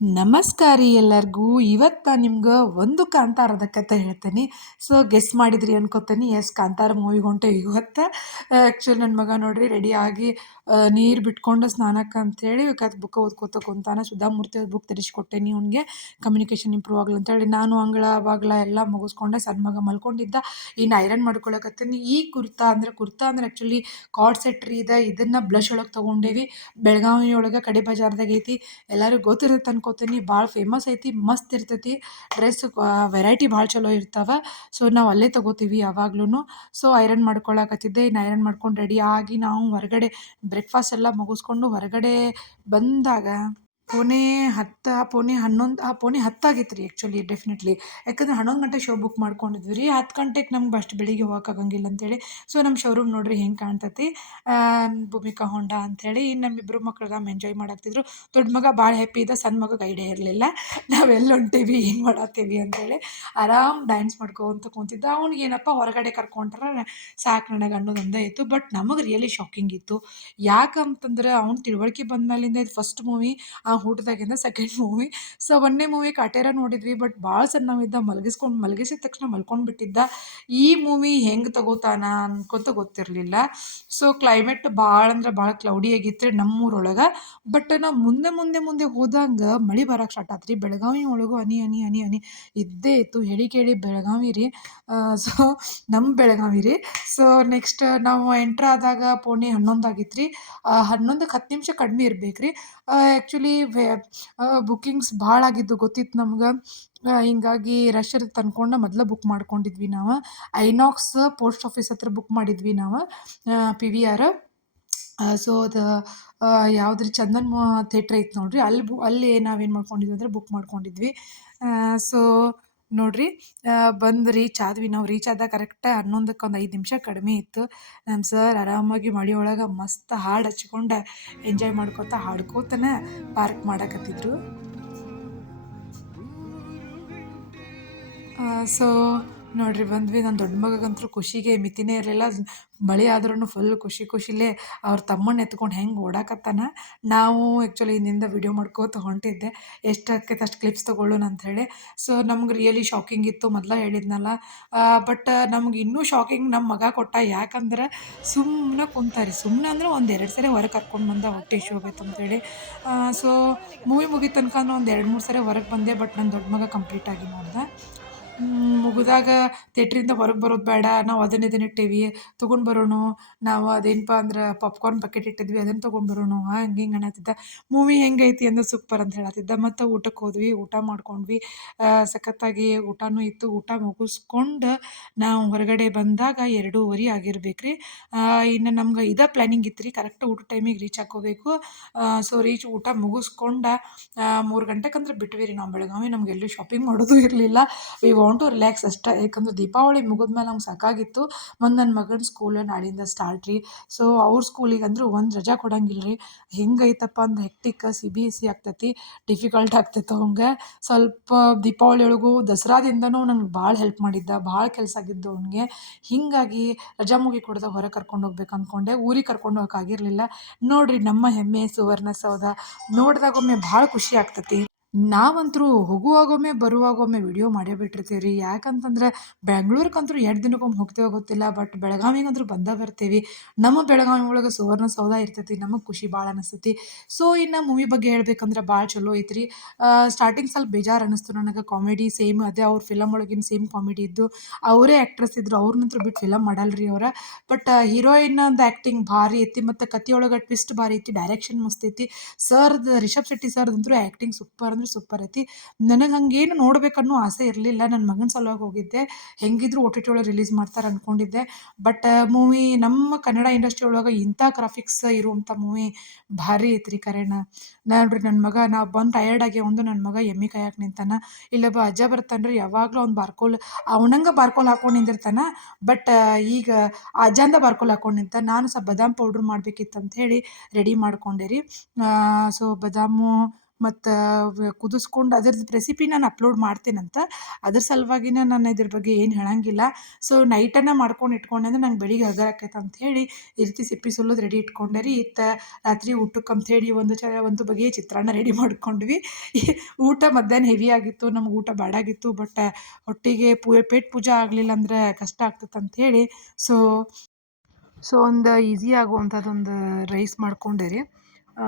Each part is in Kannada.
ನಮಸ್ಕಾರ ರೀ ಎಲ್ಲರಿಗೂ. ಇವತ್ತು ನಾನು ನಿಮ್ಗೆ ಒಂದು ಕಾಂತಾರದ ಕತೆ ಹೇಳ್ತೀನಿ. ಸೊ ಗೆಸ್ ಮಾಡಿದ್ರಿ ಅನ್ಕೋತೀನಿ. ಎಸ್, ಕಾಂತಾರ ಮೂವಿಗೆ ಹೊಂಟೇವಿ ಇವತ್ತು. ಆ್ಯಕ್ಚುಲಿ ನನ್ನ ಮಗ ನೋಡ್ರಿ ರೆಡಿಯಾಗಿ ನೀರು ಬಿಟ್ಕೊಂಡು ಸ್ನಾನಕ್ಕೆ ಅಂತೇಳಿ ಬುಕ್ ಓದ್ಕೋತ ಕುಂತಾನ. ಸುಧಾಮೂರ್ತಿ ಅವ್ರ ಬುಕ್ ತೆರೆಸ್ಕೊಟ್ಟೇನಿ ಅವ್ನಿಗೆ, ಕಮ್ಯುನಿಕೇಷನ್ ಇಂಪ್ರೂವ್ ಆಗಲಿ ಅಂತೇಳಿ. ನಾನು ಅಂಗಳ ಬಾಗ್ಲ ಎಲ್ಲ ಮುಗಿಸ್ಕೊಂಡೆ. ಸಣ್ಣ ಮಗ ಮಲ್ಕೊಂಡಿದ್ದ, ಇನ್ನು ಐರನ್ ಮಾಡ್ಕೊಳಕತ್ತೀನಿ. ಈ ಕುರ್ತಾ ಅಂದ್ರೆ ಆ್ಯಕ್ಚುಲಿ ಕಾರ್ಡ್ ಸೆಟ್ ರೀ ಇದನ್ನು ಬ್ಲಷ್ ಒಳಗೆ ತೊಗೊಂಡೇವಿ. ಬೆಳಗಾವಿ ಒಳಗೆ ಕಡೆ ಬಜಾರ್ದಾಗ ಐತಿ, ಎಲ್ಲರಿಗೂ ಗೊತ್ತಿರುತ್ತೆ ಅನ್ಕೋತೀನಿ. ಭಾಳ ಫೇಮಸ್ ಐತಿ, ಮಸ್ತ್ ಇರ್ತೈತಿ ಡ್ರೆಸ್, ವೆರೈಟಿ ಭಾಳ ಚಲೋ ಇರ್ತಾವೆ. ಸೊ ನಾವು ಅಲ್ಲೇ ತೊಗೋತೀವಿ ಯಾವಾಗ್ಲೂ. ಸೊ ಐರನ್ ಮಾಡ್ಕೊಳಕತ್ತಿದ್ದೆ. ಇನ್ನು ಐರನ್ ಮಾಡ್ಕೊಂಡು ರೆಡಿ ಆಗಿ ನಾವು ಹೊರಗಡೆ ಬ್ರೇಕ್ಫಾಸ್ಟ್ ಎಲ್ಲ ಮುಗಿಸ್ಕೊಂಡು ಹೊರಗಡೆ ಬಂದಾಗ ಪೋನೆ 10 ಆಗಿತ್ತು ರೀ. ಆ್ಯಕ್ಚುಲಿ ಡೆಫಿನೆಟ್ಲಿ ಯಾಕಂದ್ರೆ 11 ಗಂಟೆ ಶೋ ಬುಕ್ ಮಾಡ್ಕೊಂಡಿದ್ವಿ ರೀ. 10 ಗಂಟೆಗೆ ನಮ್ಗೆ ಅಷ್ಟು ಬೆಳಿಗ್ಗೆ ಹೋಗೋಕ್ಕಾಗಂಗಿಲ್ಲ ಅಂತೇಳಿ. ಸೊ ನಮ್ಮ ಶೋರೂಮ್ ನೋಡ್ರಿ ಹೆಂಗೆ ಕಾಣ್ತೈತಿ, ಭೂಮಿಕಾ ಹೊಂಡಾ ಅಂಥೇಳಿ. ಇನ್ನು ನಮ್ಮಿಬ್ಬರು ಮಕ್ಳು ಎಂಜಾಯ್ ಮಾಡಾಕ್ತಿದ್ರು. ದೊಡ್ಡ ಮಗ ಭಾಳ ಹ್ಯಾಪಿ ಇದ್ದ, ಸಣ್ಣ ಮಗಗೆ ಐಡಿಯಾ ಇರಲಿಲ್ಲ ನಾವೆಲ್ಲ ಹೊಂಟೇವಿ, ಏನು ಮಾಡತ್ತೀವಿ ಅಂತೇಳಿ. ಆರಾಮ್ ಡ್ಯಾನ್ಸ್ ಮಾಡ್ಕೊಂತ ಕುಂತಿದ್ದ. ಅವ್ನಿಗೇನಪ್ಪ ಹೊರಗಡೆ ಕರ್ಕೊಂಡ್ರೆ ಸಾಕು ನನಗೆ ಅನ್ನೋದೊಂದೇ ಇತ್ತು. ಬಟ್ ನಮಗೆ ರಿಯಲಿ ಶಾಕಿಂಗ್ ಇತ್ತು. ಯಾಕಂತಂದ್ರೆ ಅವ್ನು ತಿಳುವಳಿಕೆ ಬಂದ್ಮೇಲಿಂದ ಇದು ಫಸ್ಟ್ ಮೂವಿ, ಆ ಊಟದಾಗಿಂದ ಸೆಕೆಂಡ್ ಮೂವಿ. ಸೊ ಒಂದನೇ ಮೂವಿ ಕಾಟೇರ ನೋಡಿದ್ವಿ, ಬಟ್ ಭಾಳ ಸಣ್ಣವಿದ್ದ, ಮಲಗಿಸಿದ ತಕ್ಷಣ ಮಲ್ಕೊಂಡ್ಬಿಟ್ಟಿದ್ದ. ಈ ಮೂವಿ ಹೆಂಗೆ ತಗೋತಾನ ಅನ್ಕೊಂತ ಗೊತ್ತಿರಲಿಲ್ಲ. ಸೊ ಕ್ಲೈಮೇಟ್ ಭಾಳ ಅಂದ್ರೆ ಭಾಳ ಕ್ಲೌಡಿ ಆಗಿತ್ತು ರೀ ನಮ್ಮೂರೊಳಗೆ. ಬಟ್ ನಾವು ಮುಂದೆ ಹೋದಂಗೆ ಮಳೆ ಬರೋಕೆ ಸ್ಟಾರ್ಟ್ ಆತ್ರಿ. ಬೆಳಗಾವಿ ಒಳಗೂ ಹನಿ ಹನಿ ಹನಿ ಹನಿ ಇದ್ದೇ ಇತ್ತು. ಹೇಳಿ ಕೇಳಿ ಬೆಳಗಾವಿ ರೀ. ಸೊ ನಮ್ಮ ಬೆಳಗಾವಿ ರೀ. ಸೊ ನೆಕ್ಸ್ಟ್ ನಾವು ಎಂಟ್ರ್ ಆದಾಗ ಪೋಣೆ 11 ಆಗಿತ್ತು ರೀ. 11ಕ್ಕೆ 10 ನಿಮಿಷ ಕಡಿಮೆ ಇರ್ಬೇಕು ರೀ. ಆ್ಯಕ್ಚುಲಿ ಬುಕ್ಕಿಂಗ್ಸ್ ಭಾಳ ಆಗಿದ್ದು ಗೊತ್ತಿತ್ತು ನಮ್ಗೆ. ಹಿಂಗಾಗಿ ರಶ್ ಇರುತ್ತೆ ಅನ್ಕೊಂಡು ಮೊದಲೇ ಬುಕ್ ಮಾಡ್ಕೊಂಡಿದ್ವಿ ನಾವು. ಐನಾಕ್ಸ್ ಪೋಸ್ಟ್ ಆಫೀಸ್ ಹತ್ರ ಬುಕ್ ಮಾಡಿದ್ವಿ ನಾವು, PVR. ಸೊ ಅದು ಯಾವ್ದು ರೀ, ಚಂದನ್ ಥಿಯೇಟ್ರ್ ಐತೆ ನೋಡ್ರಿ, ಅಲ್ಲಿ ನಾವೇನು ಮಾಡ್ಕೊಂಡಿದ್ವಿ ಅಂದರೆ ಬುಕ್ ಮಾಡ್ಕೊಂಡಿದ್ವಿ. ಸೊ ನೋಡ್ರಿ, ಬಂದು ರೀಚ್ ಆದ್ವಿ. ನಾವು ರೀಚ್ ಆದಾಗ ಕರೆಕ್ಟ್ 11ಕ್ಕೆ ಒಂದು 5 ನಿಮಿಷ ಕಡಿಮೆ ಇತ್ತು. ನಮ್ಮ ಸರ್ ಆರಾಮಾಗಿ ಮಳೆ ಒಳಗೆ ಮಸ್ತ್ ಹಾಡು ಹಚ್ಕೊಂಡು ಎಂಜಾಯ್ ಹಾಡ್ಕೋತನೇ ಪಾರ್ಕ್ ಮಾಡಕತ್ತಿದ್ರು. ಸೊ ನೋಡ್ರಿ ಬಂದ್ವಿ. ನನ್ನ ದೊಡ್ಡ ಮಗಗಂತೂ ಖುಷಿಗೆ ಮಿತಿನೇ ಇರಲಿಲ್ಲ. ಮಳೆ ಆದ್ರೂ ಫುಲ್ ಖುಷಿಲೇ ಅವ್ರ ತಮ್ಮನ್ನ ಎತ್ಕೊಂಡು ಹೆಂಗೆ ಓಡಾಕತ್ತಾನ. ನಾವು ಆ್ಯಕ್ಚುಲಿ ಹಿಂದಿಂದ ವಿಡಿಯೋ ಮಾಡ್ಕೋತ ಹೊಂಟಿದ್ದೆ, ಎಷ್ಟು ಆಕೈತೆ ಅಷ್ಟು ಕ್ಲಿಪ್ಸ್ ತೊಗೊಳ್ಳೋಣ ಅಂಥೇಳಿ. ಸೊ ನಮ್ಗೆ ರಿಯಲಿ ಶಾಕಿಂಗ್ ಇತ್ತು, ಮೊದಲೇ ಹೇಳಿದ್ನಲ್ಲ. ಬಟ್ ನಮ್ಗೆ ಇನ್ನೂ ಶಾಕಿಂಗ್ ನಮ್ಮ ಮಗ ಕೊಟ್ಟ. ಯಾಕಂದ್ರೆ ಸುಮ್ಮನೆ ಕುಂತಾರಿ, ಸುಮ್ಮನೆ ಅಂದ್ರೆ 1-2 ಸರಿ ಹೊರಗೆ ಕರ್ಕೊಂಡು ಬಂದ, ಹೊಟ್ಟೆ ಇಶ್ಯೂ ಆಗೈತೆ ಅಂತೇಳಿ. ಸೊ ಮೂವಿ ಮುಗಿದ ತನಕ ಒಂದು 2-3 ಸರಿ ಹೊರಗೆ ಬಂದೆ. ಬಟ್ ನನ್ನ ದೊಡ್ಡ ಮಗ ಕಂಪ್ಲೀಟಾಗಿ ನೋಡ್ದೆ. ಮುಗಿದಾಗ ಥಿಯೇಟ್ರಿಂದ ಹೊರಗೆ ಬರೋದು ಬೇಡ, ನಾವು ಅದನ್ನ ಇಟ್ಟೇವಿ, ತೊಗೊಂಡು ಬರೋಣ. ನಾವು ಅದೇನಪ್ಪ ಅಂದ್ರೆ ಪಾಪ್ಕಾರ್ನ್ ಬಕೆಟ್ ಇಟ್ಟಿದ್ವಿ, ಅದನ್ನು ತೊಗೊಂಡು ಬರೋಣ, ಹಂಗೆ ಹಿಂಗೆ ಅನ್ನತ್ತಿದ್ದ. ಮೂವಿ ಹೆಂಗೈತಿ ಅಂದ್ರೆ ಸೂಪರ್ ಅಂತ ಹೇಳತ್ತಿದ್ದ. ಮತ್ತು ಊಟಕ್ಕೆ ಹೋದ್ವಿ, ಊಟ ಮಾಡ್ಕೊಂಡ್ವಿ. ಸಖತ್ತಾಗಿ ಊಟನೂ ಇತ್ತು. ಊಟ ಮುಗಿಸ್ಕೊಂಡು ನಾವು ಹೊರಗಡೆ ಬಂದಾಗ 2:30 ಆಗಿರ್ಬೇಕು ರೀ. ಇನ್ನು ನಮ್ಗೆ ಇದೇ ಪ್ಲ್ಯಾನಿಂಗ್ ಇತ್ತು ರೀ, ಕರೆಕ್ಟ್ ಊಟ ಟೈಮಿಗೆ ರೀಚ್ ಹಾಕ್ಕೋಬೇಕು. ಸೊ ಊಟ ಮುಗಿಸ್ಕೊಂಡು 3 ಗಂಟೆಗಂದ್ರೆ ಬಿಟ್ವಿ ರೀ ನಾವು ಬೆಳಗಾವಿ. ನಮ್ಗೆ ಎಲ್ಲೂ ಶಾಪಿಂಗ್ ಮಾಡೋದು ಇರಲಿಲ್ಲ. ವಿ ವಾಂಟ್ ಟು ರಿಲ್ಯಾಕ್ಸ್ ಅಷ್ಟೇ. ಯಾಕಂದ್ರೆ ದೀಪಾವಳಿ ಮುಗಿದ್ಮೇಲೆ ನಮ್ಗೆ ಸಾಕಾಗಿತ್ತು. ನನ್ನ ಮಗನ ಸ್ಕೂಲ್ ನಾಳೆಯಿಂದ ಸ್ಟಾರ್ಟ್ ರೀ. ಸೊ ಅವ್ರ ಸ್ಕೂಲಿಗೆ ಅಂದ್ರೆ ಒಂದು ರಜಾ ಕೊಡಂಗಿಲ್ಲ ರೀ. ಹೆಂಗೈತಪ್ಪ ಅಂದ್ರೆ ಹೆಕ್ಟಿಕ್, CBSE ಆಗ್ತೈತಿ, ಡಿಫಿಕಲ್ಟ್ ಆಗ್ತೈತೆ ಅವಂಗೆ ಸ್ವಲ್ಪ. ದೀಪಾವಳಿ ಒಳಗೂ ದಸರಾದಿಂದನೂ ನಂಗೆ ಭಾಳ ಹೆಲ್ಪ್ ಮಾಡಿದ್ದ, ಭಾಳ ಕೆಲಸ ಆಗಿದ್ದು ಅವ್ನಿಗೆ. ಹೀಗಾಗಿ ರಜಾ ಮುಗಿ ಕೊಡ್ದೆ ಹೊರಗೆ ಕರ್ಕೊಂಡು ಹೋಗ್ಬೇಕು ಅಂದ್ಕೊಂಡೆ, ಊರಿಗೆ ಕರ್ಕೊಂಡು ಹೋಗೋಕ್ಕಾಗಿರಲಿಲ್ಲ. ನೋಡಿರಿ ನಮ್ಮ ಹೆಮ್ಮೆ ಸುವರ್ಣಸೌಧ ನೋಡಿದಾಗೊಮ್ಮೆ ಭಾಳ ಖುಷಿ ಆಗ್ತೈತಿ. ನಾವಂತರೂ ಹೋಗುವಾಗೊಮ್ಮೆ ಬರುವಾಗೊಮ್ಮೆ ವಿಡಿಯೋ ಮಾಡೇ ಬಿಟ್ಟಿರ್ತೀವಿ ರೀ. ಯಾಕಂತಂದ್ರೆ ಬೆಂಗ್ಳೂರ್ಗಂತೂ 2 ದಿನಕ್ಕೊಮ್ಮೆ ಹೋಗ್ತೇವೋ ಗೊತ್ತಿಲ್ಲ, ಬಟ್ ಬೆಳಗಾವಿಗಂತೂ ಬಂದೇ ಬರ್ತೀವಿ. ನಮ್ಮ ಬೆಳಗಾವಿ ಒಳಗೆ ಸುವರ್ಣಸೌಧ ಇರ್ತೈತಿ, ನಮಗೆ ಖುಷಿ ಭಾಳ ಅನಿಸ್ತೈತಿ. ಸೊ ಇನ್ನು ಮೂವಿ ಬಗ್ಗೆ ಹೇಳ್ಬೇಕಂದ್ರೆ ಭಾಳ ಚಲೋ ಐತ್ರಿ. ಸ್ಟಾರ್ಟಿಂಗ್ ಸ್ವಲ್ಪ ಬೇಜಾರು ಅನ್ನಿಸ್ತು ನನಗೆ. ಕಾಮಿಡಿ ಸೇಮ್ ಅದೇ ಅವ್ರ ಫಿಲಮ್ ಒಳಗಿನ ಸೇಮ್ ಕಾಮಿಡಿ ಇದ್ದು, ಅವರೇ ಆ್ಯಕ್ಟ್ರೆಸ್ ಇದ್ರು, ಅವ್ರನ್ನಂತೂ ಬಿಟ್ಟು ಫಿಲಮ್ ಮಾಡಲ್ರಿ ಅವ್ರು. ಬಟ್ ಹೀರೋಯಿನ್ನದು ಆ್ಯಕ್ಟಿಂಗ್ ಭಾರಿ ಐತಿ, ಮತ್ತು ಕಥೆಯೊಳಗೆ ಟ್ವಿಸ್ಟ್ ಭಾರಿ ಐತಿ, ಡೈರೆಕ್ಷನ್ ಮಸ್ತ್ ಐತಿ. ರಿಷಬ್ ಶೆಟ್ಟಿ ಸರ್ದಂತೂ ಆ್ಯಕ್ಟಿಂಗ್ ಸೂಪರ್ ಅಂದ್ರೆ ಸೂಪರ್ ಐತಿ. ನನಗೆ ಹಂಗೇನು ನೋಡ್ಬೇಕನ್ನೋ ಆಸೆ ಇರಲಿಲ್ಲ, ನನ್ನ ಮಗನ ಸಲುವಾಗಿ ಹೋಗಿದ್ದೆ. ಹೆಂಗಿದ್ರು OTT ಒಳಗೆ ರಿಲೀಸ್ ಮಾಡ್ತಾರೆ ಅಂದ್ಕೊಂಡಿದ್ದೆ. ಬಟ್ ಮೂವಿ ನಮ್ಮ ಕನ್ನಡ ಇಂಡಸ್ಟ್ರಿ ಒಳಗೆ ಇಂಥ ಗ್ರಾಫಿಕ್ಸ್ ಇರುವಂಥ ಮೂವಿ ಭಾರಿ ಐತ್ರಿ ಕರೆನ. ನೋಡ್ರಿ ನನ್ನ ಮಗ, ನಾವು ಬಂದು ಟಯರ್ಡಾಗಿ ನನ್ನ ಮಗ ಎಮ್ಮೆ ಕಾಯಕ್ಕೆ ನಿಂತಾನ. ಇಲ್ಲೊಬ್ಬ ಅಜ್ಜ ಬರ್ತಾನೆ ರೀ, ಯಾವಾಗಲೂ ಅವ್ನು ಅವನಂಗೆ ಬಾರ್ಕೋಲ್ ಹಾಕೊಂಡು ನಿಂದಿರ್ತಾನೆ. ಬಟ್ ಈಗ ಆ ಅಜ್ಜಂದ ಬಾರ್ಕೋಲ್ ಹಾಕೊಂಡು ನಿಂತ. ನಾನು ಸ್ವಲ್ಪ ಬಾದಾಮ್ ಪೌಡ್ರ್ ಮಾಡ್ಬೇಕಿತ್ತು ಅಂತ ಹೇಳಿ ರೆಡಿ ಮಾಡ್ಕೊಂಡೆ ರೀ. ಸೊ ಬಾದಾಮು ಮತ್ತು ಕುದಿಸ್ಕೊಂಡು ಅದ್ರದ್ದು ರೆಸಿಪಿ ನಾನು ಅಪ್ಲೋಡ್ ಮಾಡ್ತೀನಂತ. ಅದ್ರ ಸಲುವಾಗಿನೇ ನಾನು ಇದ್ರ ಬಗ್ಗೆ ಏನು ಹೇಳಂಗಿಲ್ಲ. ಸೊ ನೈಟನ್ನು ಮಾಡ್ಕೊಂಡು ಇಟ್ಕೊಂಡೆ ಅಂದ್ರೆ ನಂಗೆ ಬೆಳಿಗ್ಗೆ ಹಗರ್ ಆಕೈತೆ ಅಂಥೇಳಿ ಈ ರೀತಿ ಸಿಪ್ಪಿ ಸುಲಿದು ರೆಡಿ ಇಟ್ಕೊಂಡೆ ರೀ. ರಾತ್ರಿ ಊಟಕ್ಕೆ ಅಂಥೇಳಿ ಒಂದು ಬಗೆಯ ಚಿತ್ರಾನ್ನ ರೆಡಿ ಮಾಡ್ಕೊಂಡ್ವಿ. ಊಟ ಮಧ್ಯಾಹ್ನ ಹೆವಿ ಆಗಿತ್ತು, ನಮ್ಗೆ ಊಟ ಬ್ಯಾಡಾಗಿತ್ತು. ಬಟ್ ಹೊಟ್ಟೆಗೆ ಪೇಟ್ ಪೂಜೆ ಆಗಲಿಲ್ಲ ಅಂದ್ರೆ ಕಷ್ಟ ಆಗ್ತದೆ ಅಂಥೇಳಿ ಸೊ ಒಂದು ಈಸಿ ಆಗುವಂಥದ್ದೊಂದು ರೈಸ್ ಮಾಡ್ಕೊಂಡೆ ರೀ.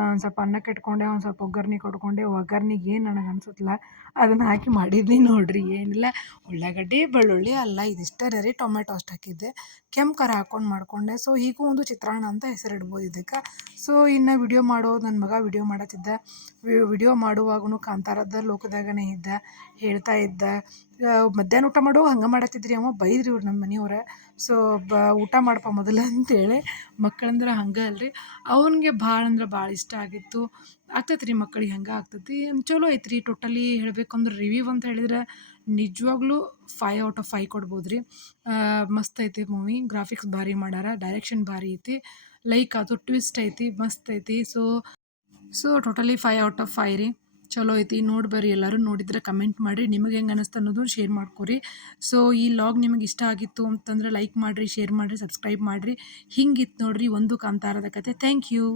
ಒಂದು ಸ್ವಲ್ಪ ಅನ್ನಕ್ಕೆ ಇಟ್ಕೊಂಡೆ, ಒಂದು ಸ್ವಲ್ಪ ಒಗ್ಗರ್ಣೆ ಕೊಟ್ಕೊಂಡೆ. ಒಗ್ಗರ್ಣೆಗೆ ಏನು ನನಗೆ ಅನ್ಸುತ್ತಲ್ಲ ಅದನ್ನು ಹಾಕಿ ಮಾಡಿದ್ನಿ ನೋಡಿರಿ. ಏನಿಲ್ಲ, ಉಳ್ಳಾಗಡ್ಡಿ, ಬೆಳ್ಳುಳ್ಳಿ, ಅಲ್ಲ ಇದಿಷ್ಟೇ ರೀ. ಟೊಮೆಟೊ ಅಷ್ಟು ಹಾಕಿದ್ದೆ, ಕೆಂಪು ಖಾರ ಹಾಕ್ಕೊಂಡು ಮಾಡಿಕೊಂಡೆ. ಸೊ ಹೀಗೂ ಒಂದು ಚಿತ್ರಾನ್ನ ಅಂತ ಹೆಸರಿಡ್ಬೋದು ಇದಕ್ಕೆ. ಸೊ ಇನ್ನು ವಿಡಿಯೋ ಮಾಡೋದು ನನ್ನ ಮಗ ವಿಡಿಯೋ ಮಾಡತ್ತಿದ್ದ. ವಿಡಿಯೋ ಮಾಡುವಾಗೂ ಕಾಂತಾರದ ಲೋಕದಾಗನೇ ಇದ್ದ, ಹೇಳ್ತಾ ಇದ್ದ. ಮಧ್ಯಾಹ್ನ ಊಟ ಮಾಡುವಾಗ ಹಂಗೆ ಮಾಡತ್ತಿದ್ರಿ ಅವ. ಬೈದ್ರಿ ಇವ್ರು ನಮ್ಮ ಮನೆಯವ್ರ. ಸೊ ಊಟ ಮಾಡಪ್ಪ ಮೊದಲು ಅಂತೇಳಿ. ಮಕ್ಕಳಂದ್ರೆ ಹಂಗೆ ಅಲ್ರಿ. ಅವ್ನಿಗೆ ಭಾಳ ಅಂದ್ರೆ ಭಾಳ ಇಷ್ಟ ಆಗಿತ್ತು. ಆಗ್ತೈತೆ ರೀ ಮಕ್ಕಳಿಗೆ, ಹಂಗೆ ಆಗ್ತೈತಿ. ಚಲೋ ಐತ್ರಿ. ಟೋಟಲಿ ಹೇಳ್ಬೇಕಂದ್ರೆ ರಿವ್ಯೂ ಅಂತ ಹೇಳಿದ್ರೆ ನಿಜವಾಗ್ಲೂ 5/5 ಕೊಡ್ಬೋದು ರೀ. ಮಸ್ತ್ ಐತಿ ಮೂವಿ. ಗ್ರಾಫಿಕ್ಸ್ ಭಾರಿ ಮಾಡ್ಯಾರ, ಡೈರೆಕ್ಷನ್ ಭಾರಿ ಐತಿ, ಲೈಕ್ ಅದು ಟ್ವಿಸ್ಟ್ ಐತಿ, ಮಸ್ತ್ ಐತಿ. ಸೊ ಟೋಟಲಿ 5/5 ರೀ. ಚಲೋ ಐತಿ. ನೋಡಿ ಬರ್ರಿ, ಎಲ್ಲರೂ ನೋಡಿದ್ರೆ ಕಮೆಂಟ್ ಮಾಡಿರಿ, ನಿಮಗೆ ಹೆಂಗೆ ಅನ್ನಿಸ್ತು ಅನ್ನೋದು ಶೇರ್ ಮಾಡ್ಕೊರಿ. ಸೊ ಈ ಲಾಗ್ ನಿಮಗೆ ಇಷ್ಟ ಆಗಿತ್ತು ಅಂತಂದ್ರೆ ಲೈಕ್ ಮಾಡಿರಿ, ಶೇರ್ ಮಾಡಿರಿ, ಸಬ್ಸ್ಕ್ರೈಬ್ ಮಾಡಿರಿ. ಹಿಂಗಿತ್ತು ನೋಡ್ರಿ ಒಂದು ಕಾಂತಾರದ ಕತೆ. Thank you.